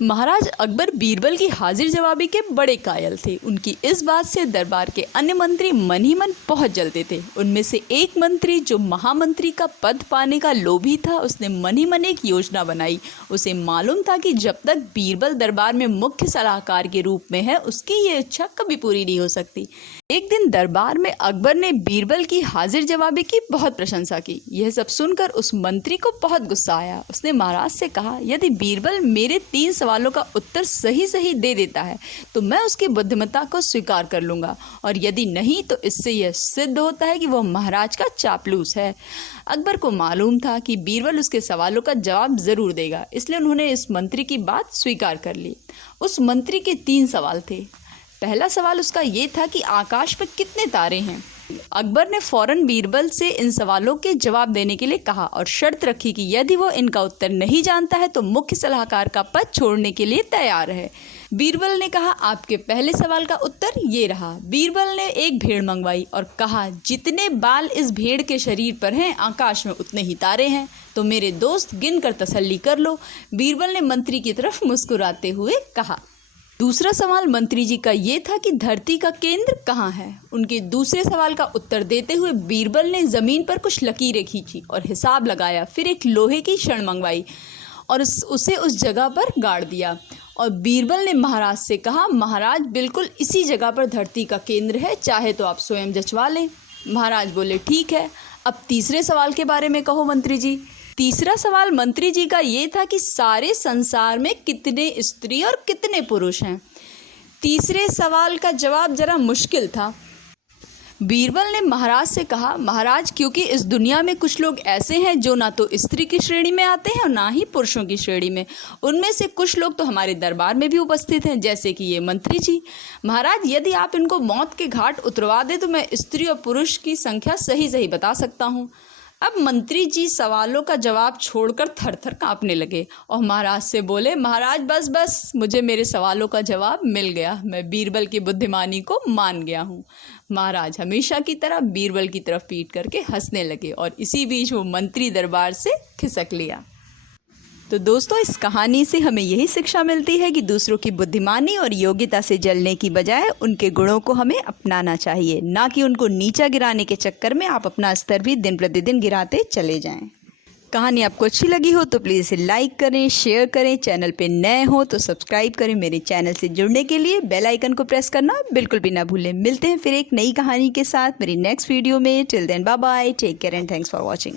महाराज अकबर बीरबल की हाजिर जवाबी के बड़े कायल थे। उनकी इस बात से दरबार के अन्य मंत्री मन ही मन बहुत जलते थे। उनमें से एक मंत्री जो महामंत्री का पद पाने का लोभी था, उसने मन ही मन एक योजना बनाई। उसे मालूम था कि जब तक बीरबल दरबार में मुख्य सलाहकार के रूप में है, उसकी ये इच्छा कभी पूरी नहीं हो सकती। एक दिन दरबार में अकबर ने बीरबल की हाजिर जवाबी की बहुत प्रशंसा की। यह सब सुनकर उस मंत्री को बहुत गुस्सा आया। उसने महाराज से कहा, यदि बीरबल मेरे 3 सवालों का उत्तर सही सही दे देता है तो मैं उसकी बुद्धिमत्ता को स्वीकार कर लूँगा, और यदि नहीं तो इससे यह सिद्ध होता है कि वह महाराज का चापलूस है। अकबर को मालूम था कि बीरबल उसके सवालों का जवाब ज़रूर देगा, इसलिए उन्होंने इस मंत्री की बात स्वीकार कर ली। उस मंत्री के 3 सवाल थे। पहला सवाल उसका ये था कि आकाश पर कितने तारे हैं। अकबर ने फौरन बीरबल से इन सवालों के जवाब देने के लिए कहा और शर्त रखी कि यदि वो इनका उत्तर नहीं जानता है तो मुख्य सलाहकार का पद छोड़ने के लिए तैयार है। बीरबल ने कहा, आपके पहले सवाल का उत्तर ये रहा। बीरबल ने एक भेड़ मंगवाई और कहा, जितने बाल इस भेड़ के शरीर पर हैं, आकाश में उतने ही तारे हैं। तो मेरे दोस्त गिन कर तसल्ली कर लो। बीरबल ने मंत्री की तरफ मुस्कुराते हुए कहा। दूसरा सवाल मंत्री जी का ये था कि धरती का केंद्र कहाँ है। उनके दूसरे सवाल का उत्तर देते हुए बीरबल ने ज़मीन पर कुछ लकीरें खींची और हिसाब लगाया। फिर एक लोहे की छड़ मंगवाई और उसे उस जगह पर गाड़ दिया। और बीरबल ने महाराज से कहा, महाराज बिल्कुल इसी जगह पर धरती का केंद्र है, चाहे तो आप स्वयं जचवा लें। महाराज बोले, ठीक है, अब तीसरे सवाल के बारे में कहो मंत्री जी। तीसरा सवाल मंत्री जी का ये था कि सारे संसार में कितने स्त्री और कितने पुरुष हैं। तीसरे सवाल का जवाब जरा मुश्किल था। बीरबल ने महाराज से कहा, महाराज क्योंकि इस दुनिया में कुछ लोग ऐसे हैं जो ना तो स्त्री की श्रेणी में आते हैं और ना ही पुरुषों की श्रेणी में। उनमें से कुछ लोग तो हमारे दरबार में भी उपस्थित हैं, जैसे कि ये मंत्री जी। महाराज यदि आप इनको मौत के घाट उतरवा दें तो मैं स्त्री और पुरुष की संख्या सही सही बता सकता हूँ। अब मंत्री जी सवालों का जवाब छोड़कर थर थर काँपने लगे और महाराज से बोले, महाराज बस बस, मुझे मेरे सवालों का जवाब मिल गया। मैं बीरबल की बुद्धिमानी को मान गया हूँ। महाराज हमेशा की तरह बीरबल की तरफ पीट करके हंसने लगे और इसी बीच वो मंत्री दरबार से खिसक लिया। तो दोस्तों, इस कहानी से हमें यही शिक्षा मिलती है कि दूसरों की बुद्धिमानी और योग्यता से जलने की बजाय उनके गुणों को हमें अपनाना चाहिए, ना कि उनको नीचा गिराने के चक्कर में आप अपना स्तर भी दिन प्रतिदिन गिराते चले जाएं। कहानी आपको अच्छी लगी हो तो प्लीज़ इसे लाइक करें, शेयर करें। चैनल पे नए हो तो सब्सक्राइब करें। मेरे चैनल से जुड़ने के लिए बेल आइकन को प्रेस करना बिल्कुल भी ना भूलें। मिलते हैं फिर एक नई कहानी के साथ मेरी नेक्स्ट वीडियो में। Till then bye bye, take care and thanks for watching.